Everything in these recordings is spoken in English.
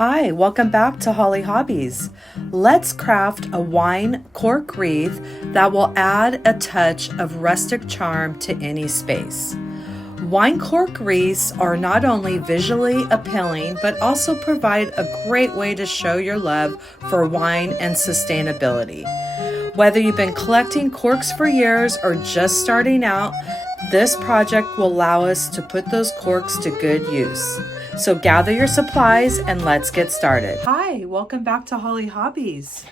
Hi, welcome back to Hollie Hobbies. Let's craft a wine cork wreath that will add a touch of rustic charm to any space. Wine cork wreaths are not only visually appealing, but also provide a great way to show your love for wine and sustainability. Whether you've been collecting corks for years or just starting out, this project will allow us to put those corks to good use. So gather your supplies and let's get started. Hi, welcome back to Hollie Hobbies.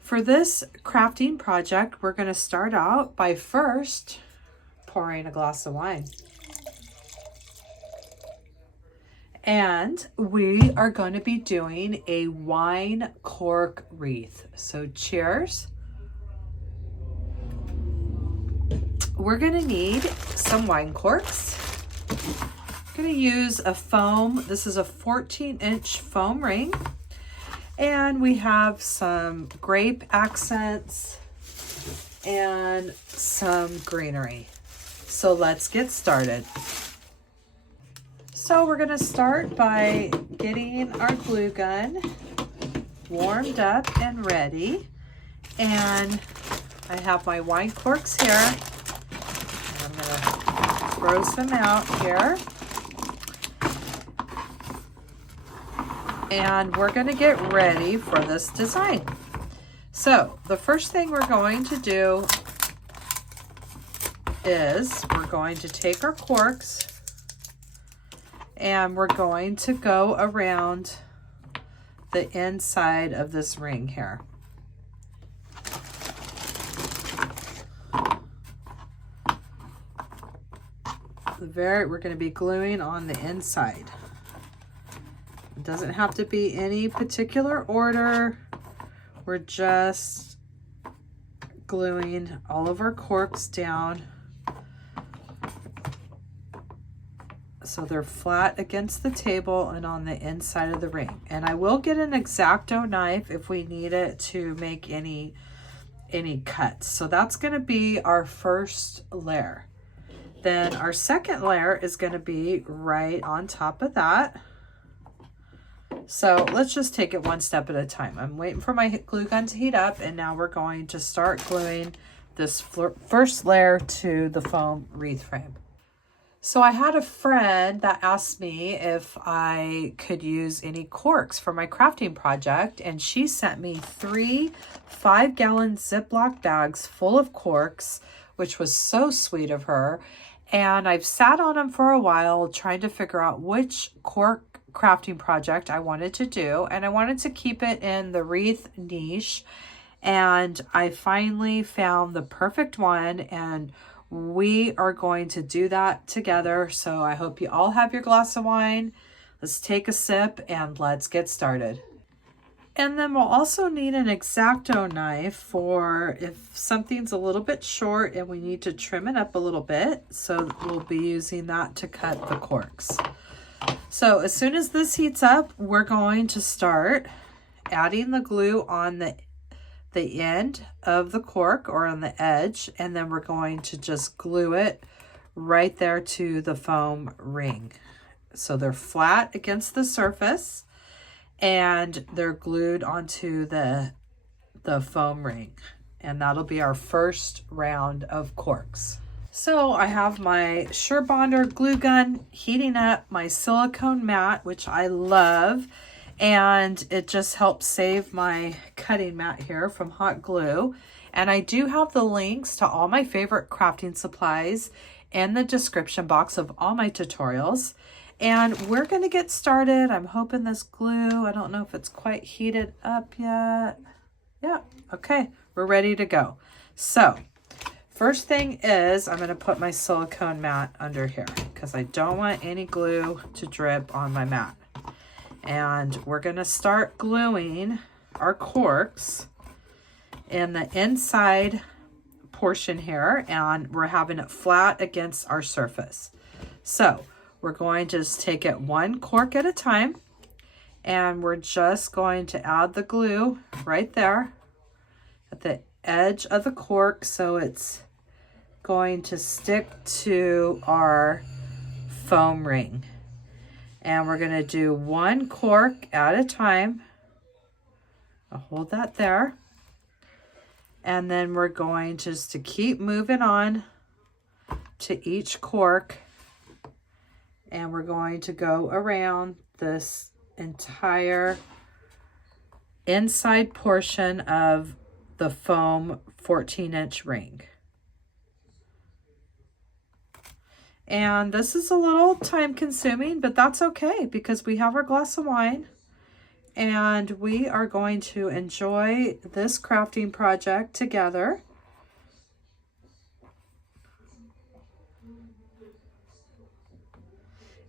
For this crafting project, we're going to start out by first pouring a glass of wine. And we are going to be doing a wine cork wreath. So cheers. We're going to need some wine corks. I'm going to use a foam. This is a 14-inch foam ring. And we have some grape accents and some greenery. So let's get started. So we're going to start by getting our glue gun warmed up and ready. And I have my wine corks here. I'm going to throw some out here. And we're going to get ready for this design. So the first thing we're going to do is we're going to take our corks and we're going to go around the inside of this ring here. We're going to be gluing on the inside. It doesn't have to be any particular order. We're just gluing all of our corks down so they're flat against the table and on the inside of the ring. And I will get an X-Acto knife if we need it to make any cuts. So that's going to be our first layer. Then our second layer is going to be right on top of that. So let's just take it one step at a time. I'm waiting for my glue gun to heat up, and now we're going to start gluing this first layer to the foam wreath frame. So I had a friend that asked me if I could use any corks for my crafting project, and she sent me 3 5-gallon Ziploc bags full of corks, which was so sweet of her. And I've sat on them for a while trying to figure out which cork crafting project I wanted to do, and I wanted to keep it in the wreath niche, and I finally found the perfect one, and we are going to do that together. So I hope you all have your glass of wine. Let's take a sip and let's get started. And then we'll also need an X-Acto knife for if something's a little bit short and we need to trim it up a little bit. So we'll be using that to cut the corks. So as soon as this heats up, we're going to start adding the glue on the end of the cork or on the edge, and then we're going to just glue it right there to the foam ring. So they're flat against the surface and they're glued onto the foam ring, and that'll be our first round of corks. So I have my SureBonder glue gun heating up, my silicone mat, which I love, and it just helps save my cutting mat here from hot glue. And I do have the links to all my favorite crafting supplies in the description box of all my tutorials. And we're going to get started. I'm hoping this glue, I don't know if it's quite heated up yet. Yeah, okay, we're ready to go. So first thing is I'm going to put my silicone mat under here because I don't want any glue to drip on my mat. And we're going to start gluing our corks in the inside portion here, and we're having it flat against our surface. So we're going to just take it one cork at a time, and we're just going to add the glue right there at the edge of the cork so it's going to stick to our foam ring. And we're going to do one cork at a time. I'll hold that there. And then we're going just to keep moving on to each cork. And we're going to go around this entire inside portion of the foam 14-inch ring. And this is a little time consuming, but that's okay because we have our glass of wine and we are going to enjoy this crafting project together.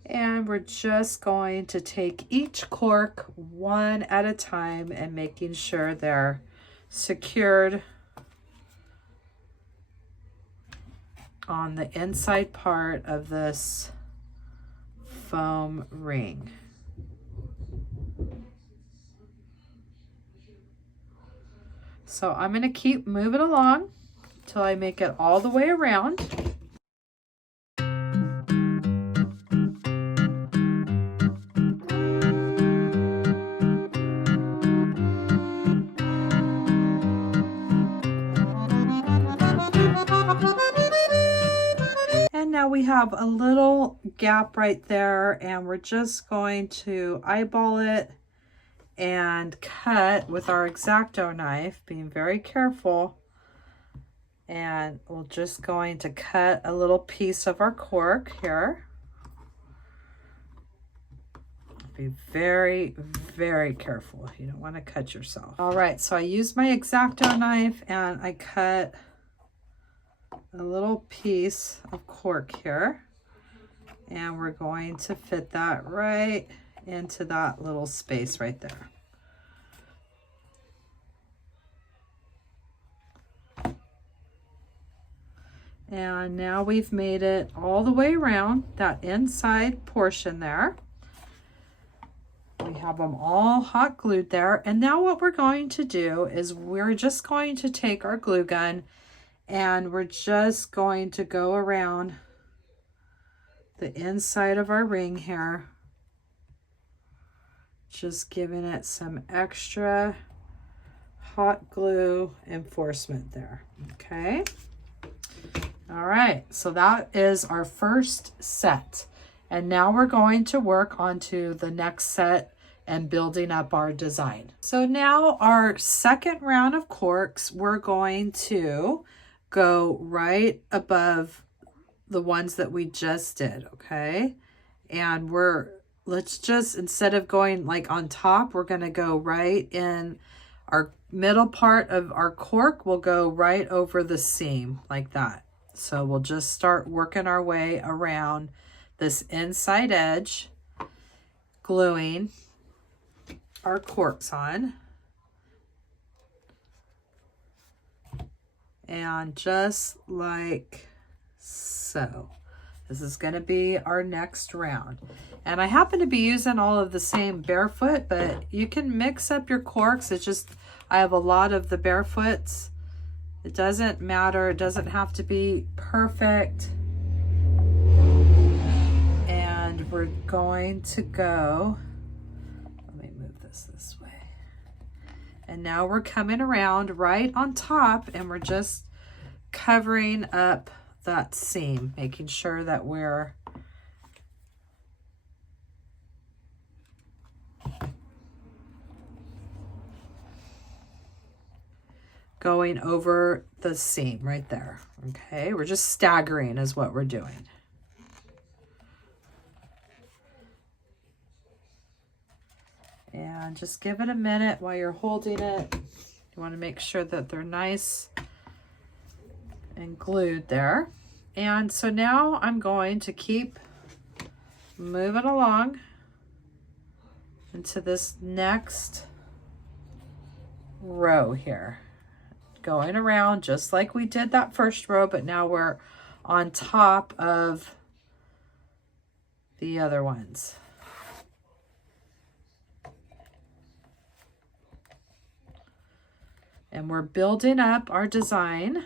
And we're just going to take each cork one at a time and making sure they're secured on the inside part of this foam ring. So I'm going to keep moving along till I make it all the way around. Now we have a little gap right there and we're just going to eyeball it and cut with our X-Acto knife, being very careful. And we're just going to cut a little piece of our cork here. Be very, very careful. You don't want to cut yourself. All right, so I used my X-Acto knife and I cut a little piece of cork here, and we're going to fit that right into that little space right there. And now we've made it all the way around that inside portion there. We have them all hot glued there. And now what we're going to do is we're just going to take our glue gun and we're just going to go around the inside of our ring here, just giving it some extra hot glue enforcement there. Okay. All right, so that is our first set. And now we're going to work onto the next set and building up our design. So now our second round of corks, we're going to go right above the ones that we just did, okay? And let's just, instead of going like on top, we're gonna go right in our middle part of our cork. We'll go right over the seam like that. So we'll just start working our way around this inside edge, gluing our corks on. And just like so. This is going to be our next round. And I happen to be using all of the same barefoot, but you can mix up your corks. It's just, I have a lot of the barefoots. It doesn't matter. It doesn't have to be perfect. And we're going to go, let me move this way. And now we're coming around right on top and we're just covering up that seam, making sure that we're going over the seam right there. Okay, we're just staggering is what we're doing. And just give it a minute while you're holding it. You want to make sure that they're nice and glued there. And so now I'm going to keep moving along into this next row here. Going around just like we did that first row, but now we're on top of the other ones. And we're building up our design.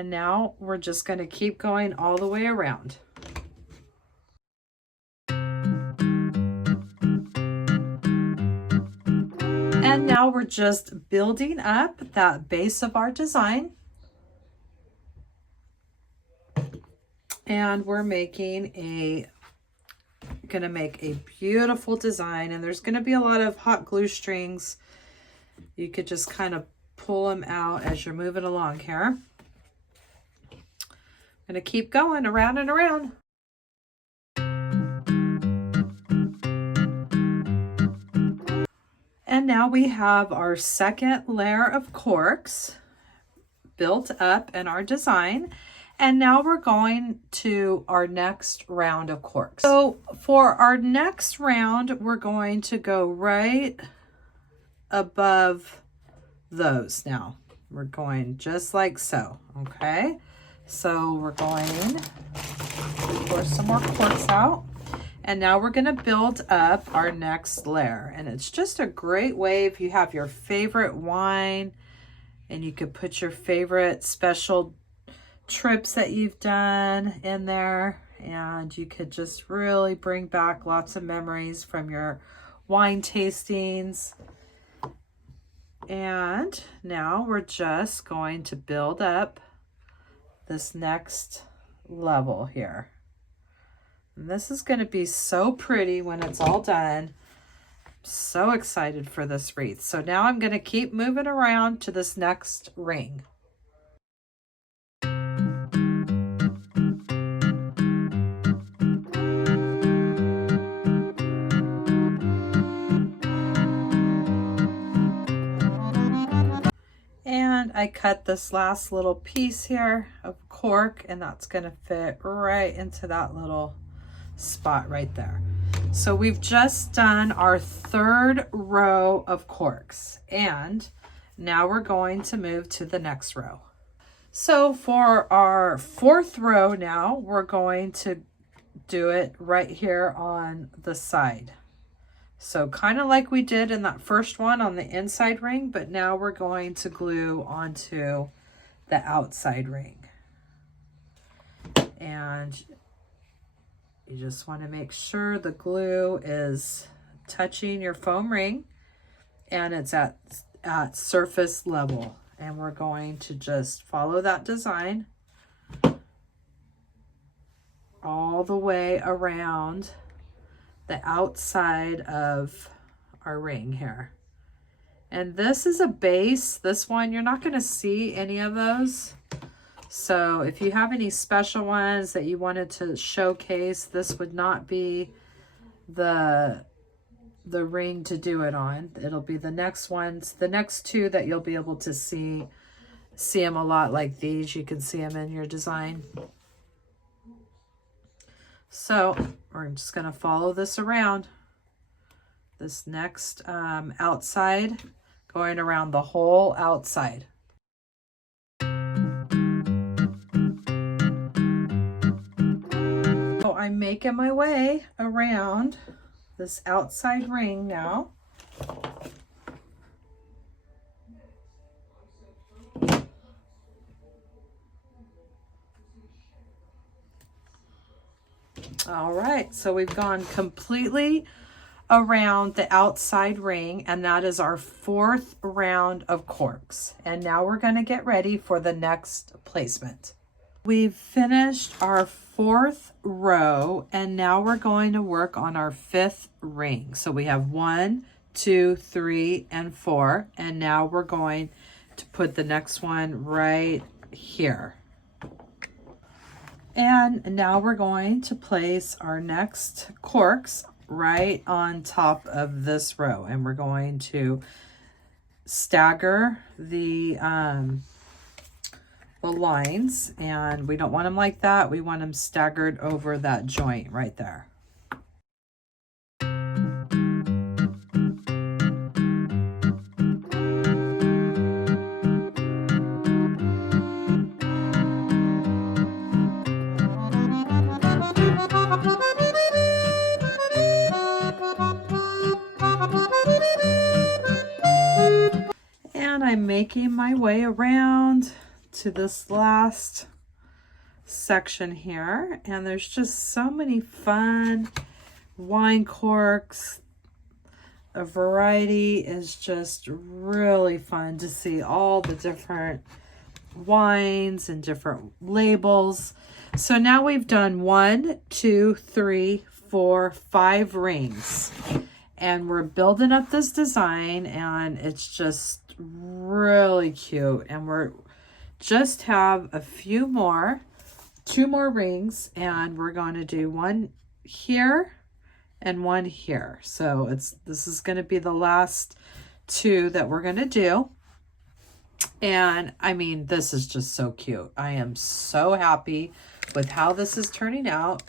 And now we're just going to keep going all the way around. And now we're just building up that base of our design. And we're gonna make a beautiful design, and there's gonna be a lot of hot glue strings. You could just kind of pull them out as you're moving along here. I'm gonna keep going around and around. And now we have our second layer of corks built up in our design. And now we're going to our next round of corks. So for our next round, we're going to go right above those now. We're going just like so, okay? So we're going to pour some more corks out. And now we're going to build up our next layer. And it's just a great way if you have your favorite wine and you could put your favorite special trips that you've done in there, and you could just really bring back lots of memories from your wine tastings. And now we're just going to build up this next level here. And this is going to be so pretty when it's all done. I'm so excited for this wreath. So now I'm going to keep moving around to this next ring. And I cut this last little piece here of cork, and that's going to fit right into that little spot right there. So we've just done our third row of corks, and now we're going to move to the next row. So for our fourth row now, we're going to do it right here on the side. So kind of like we did in that first one on the inside ring, but now we're going to glue onto the outside ring. And you just want to make sure the glue is touching your foam ring and it's at surface level. And we're going to just follow that design all the way around the outside of our ring here. And this is a base. This one, you're not going to see any of those. So if you have any special ones that you wanted to showcase, this would not be the ring to do it on. It'll be the next ones, the next two that you'll be able to see them a lot like these. You can see them in your design. So we're just going to follow this around. This next outside, going around the whole outside. So I'm making my way around this outside ring now. All right, so we've gone completely around the outside ring, and that is our fourth round of corks. And now we're going to get ready for the next placement. We've finished our fourth row, and now we're going to work on our fifth ring. So we have 1, 2, 3, and 4, and now we're going to put the next one right here. And now we're going to place our next corks right on top of this row, and we're going to stagger the lines, and we don't want them like that. We want them staggered over that joint right there. And I'm making my way around to this last section here, and there's just so many fun wine corks. A variety is just really fun to see all the different wines and different labels. So now we've done 1, 2, 3, 4, 5 rings, and we're building up this design, and it's just really cute. And we're just have a few more, 2 more rings, and we're going to do 1 here and 1 here. So this is going to be the last 2 that we're going to do. And I mean, this is just so cute. I am so happy with how this is turning out.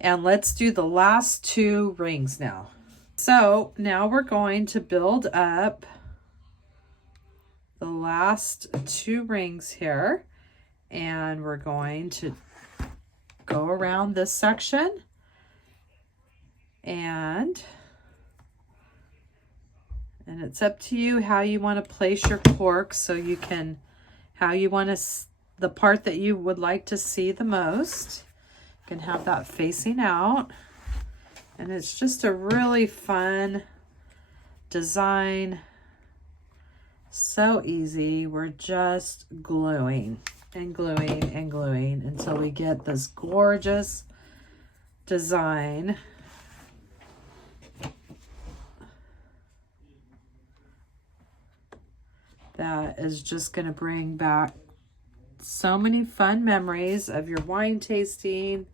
And let's do the last 2 rings now. So now we're going to build up the last 2 rings here. And we're going to go around this section. And it's up to you how you want to place your corks, so you can, how you want to, the part that you would like to see the most. You can have that facing out. And it's just a really fun design. So easy. We're just gluing and gluing and gluing until we get this gorgeous design. That is just going to bring back so many fun memories of your wine tasting.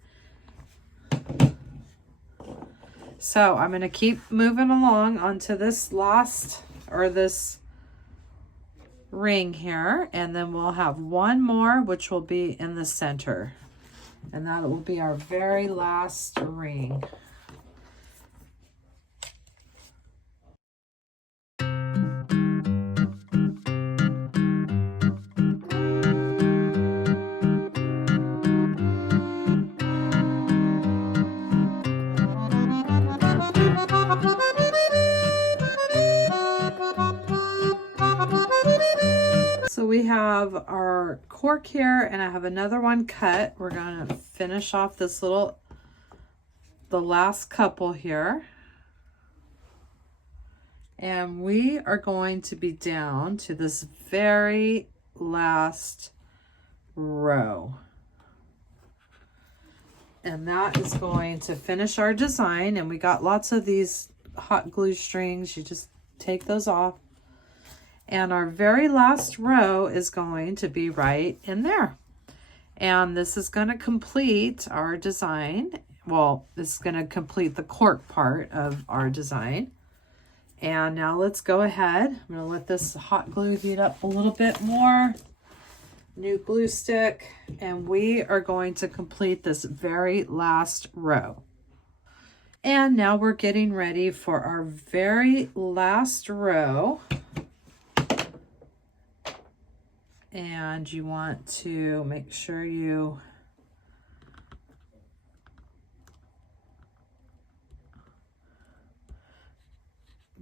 So I'm going to keep moving along onto this last, or this ring here, and then we'll have 1 more, which will be in the center. And that will be our very last ring. So we have our cork here, and I have another one cut. We're going to finish off this little, the last couple here. And we are going to be down to this very last row. And that is going to finish our design. And we got lots of these hot glue strings. You just take those off. And our very last row is going to be right in there. And this is going to complete our design. Well, this is going to complete the cork part of our design. And now let's go ahead. I'm going to let this hot glue heat up a little bit more. New glue stick. And we are going to complete this very last row. And now we're getting ready for our very last row. And you want to make sure you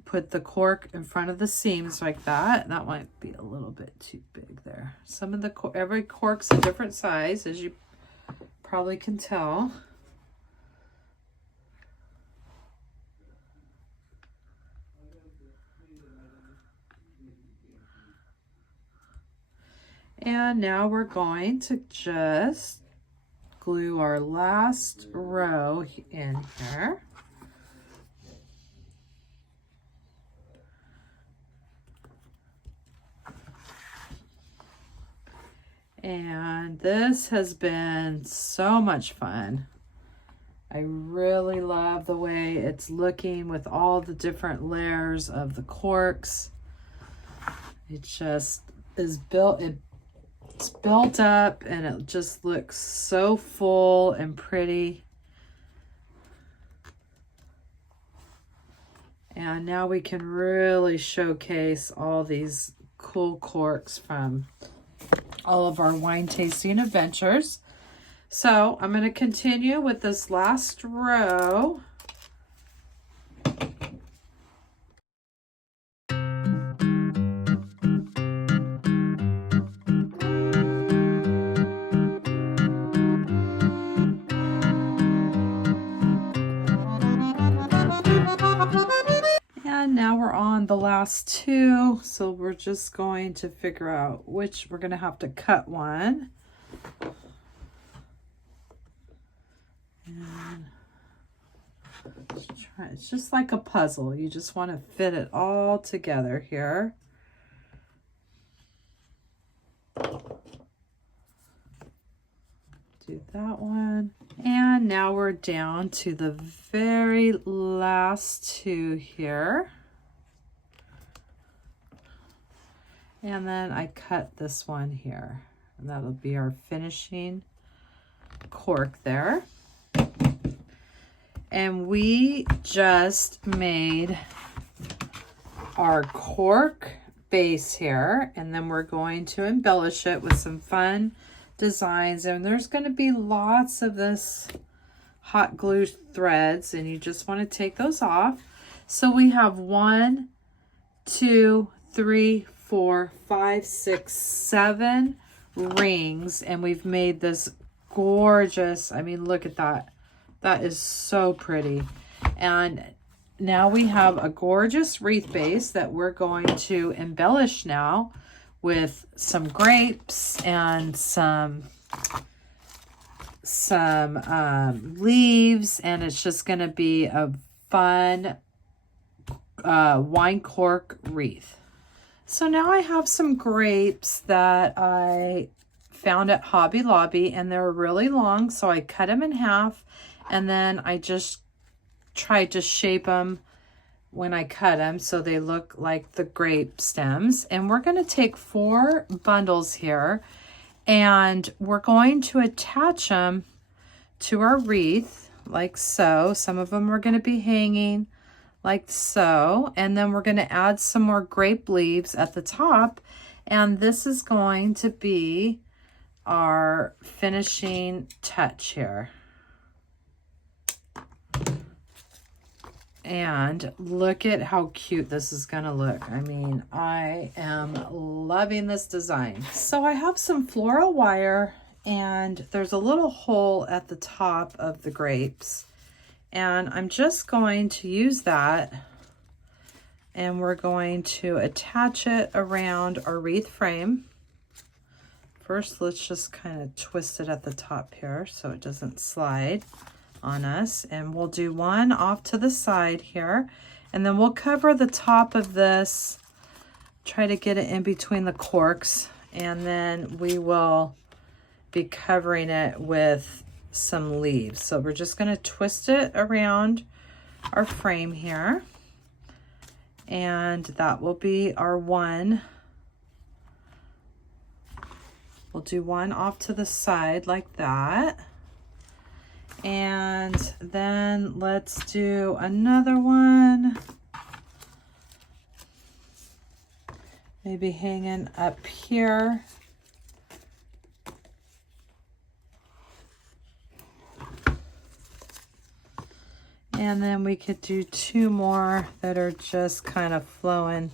put the cork in front of the seams like that. That might be a little bit too big there. Some of the every cork's a different size, as you probably can tell. And now we're going to just glue our last row in here. And this has been so much fun. I really love the way it's looking with all the different layers of the corks. It just is built, it's built up, and it just looks so full and pretty. And now we can really showcase all these cool corks from all of our wine tasting adventures. So I'm going to continue with this last row. And now we're on the last two, so we're just going to figure out which we're going to have to cut one. And it's just like a puzzle. You just want to fit it all together here. Do that one. And now we're down to the very last two here. And then I cut this one here. And that'll be our finishing cork there. And we just made our cork base here. And then we're going to embellish it with some fun designs, and there's going to be lots of this hot glue threads, and you just want to take those off. So we have 1, 2, 3, 4, 5, 6, 7 rings, and we've made this gorgeous, I mean, look at that. That is so pretty. And now we have a gorgeous wreath base that we're going to embellish now with some grapes and some leaves, and it's just going to be a fun wine cork wreath. So now I have some grapes that I found at Hobby Lobby, and they're really long, so I cut them in half, and then I just tried to shape them when I cut them so they look like the grape stems. And we're going to take 4 bundles here, and we're going to attach them to our wreath like so. Some of them are going to be hanging like so, and then we're going to add some more grape leaves at the top, and this is going to be our finishing touch here. And look at how cute this is going to look. I mean, I am loving this design. So I have some floral wire, and there's a little hole at the top of the grapes. And I'm just going to use that, and we're going to attach it around our wreath frame. First, let's just kind of twist it at the top here so it doesn't slide on us, and we'll do one off to the side here, and then we'll cover the top of this, try to get it in between the corks, and then we will be covering it with some leaves. So we're just going to twist it around our frame here, and that will be our one. We'll do one off to the side like that. And then let's do another one, maybe hanging up here. And then we could do 2 more that are just kind of flowing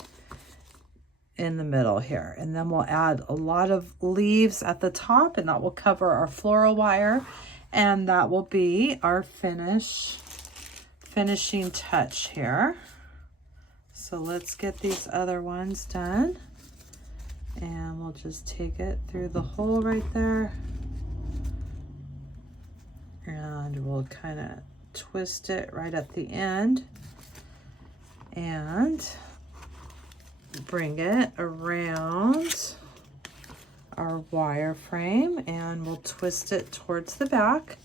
in the middle here. And then we'll add a lot of leaves at the top, and that will cover our floral wire. And that will be our finishing touch here. So let's get these other ones done. And we'll just take it through the hole right there. And we'll kind of twist it right at the end. And bring it around our wire frame, and we'll twist it towards the back.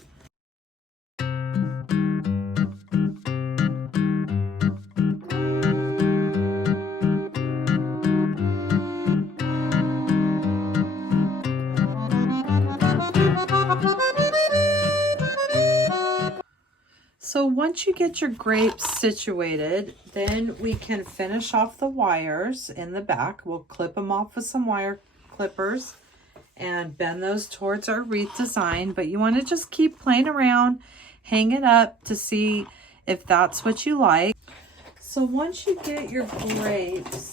So once you get your grapes situated, then we can finish off the wires in the back. We'll clip them off with some wire clippers and bend those towards our wreath design, but you want to just keep playing around, hang it up to see if that's what you like. So once you get your grapes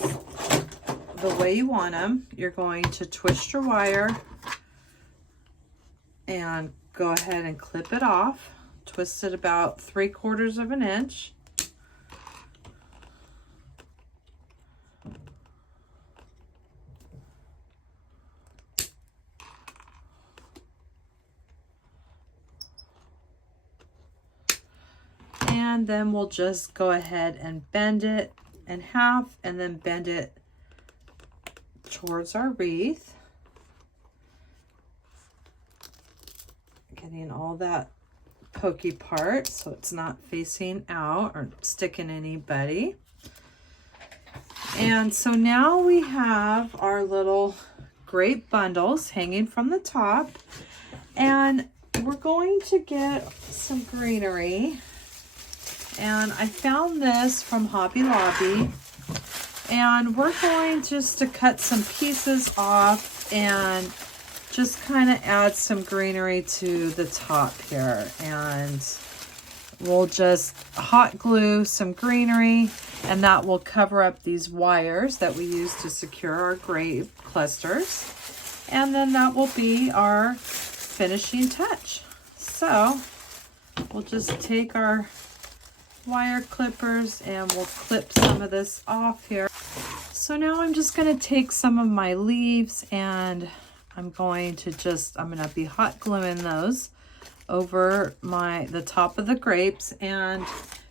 the way you want them, you're going to twist your wire and go ahead and clip it off. Twist it about 3/4 of an inch. And then we'll just go ahead and bend it in half and then bend it towards our wreath. Getting all that pokey part so it's not facing out or sticking anybody. And so now we have our little grape bundles hanging from the top, and we're going to get some greenery. And I found this from Hobby Lobby, and we're going just to cut some pieces off and just kind of add some greenery to the top here. And we'll just hot glue some greenery, and that will cover up these wires that we use to secure our grape clusters. And then that will be our finishing touch. So we'll just take our wire clippers and we'll clip some of this off here. So now I'm just going to take some of my leaves and I'm going to be hot gluing those over the top of the grapes. And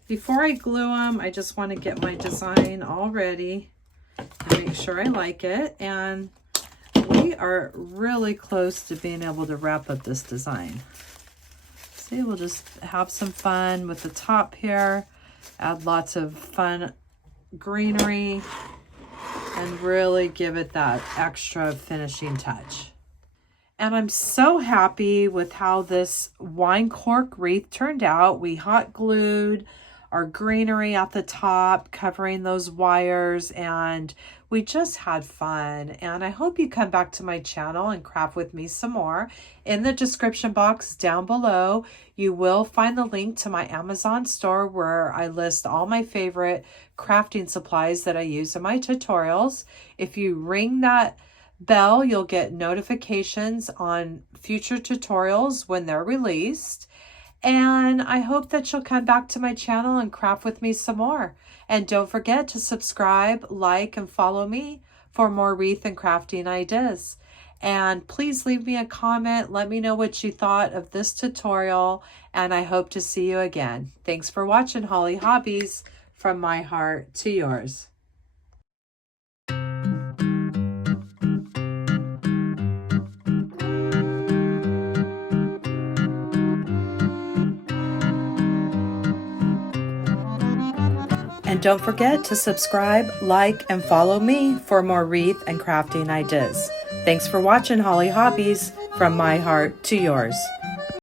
before I glue them, I just want to get my design all ready and make sure I like it. And we are really close to being able to wrap up this design. See, we'll just have some fun with the top here, add lots of fun greenery, and really give it that extra finishing touch. And I'm so happy with how this wine cork wreath turned out. We hot glued our greenery at the top, covering those wires, and we just had fun. And I hope you come back to my channel and craft with me some more. In the description box down below, you will find the link to my Amazon store where I list all my favorite crafting supplies that I use in my tutorials. If you ring that bell, you'll get notifications on future tutorials when they're released. And I hope that you'll come back to my channel and craft with me some more. And don't forget to subscribe, like, and follow me for more wreath and crafting ideas. And please leave me a comment. Let me know what you thought of this tutorial. And I hope to see you again. Thanks for watching Hollie Hobbies, from my heart to yours. And don't forget to subscribe, like, and follow me for more wreath and crafting ideas. Thanks for watching Hollie Hobbies, from my heart to yours.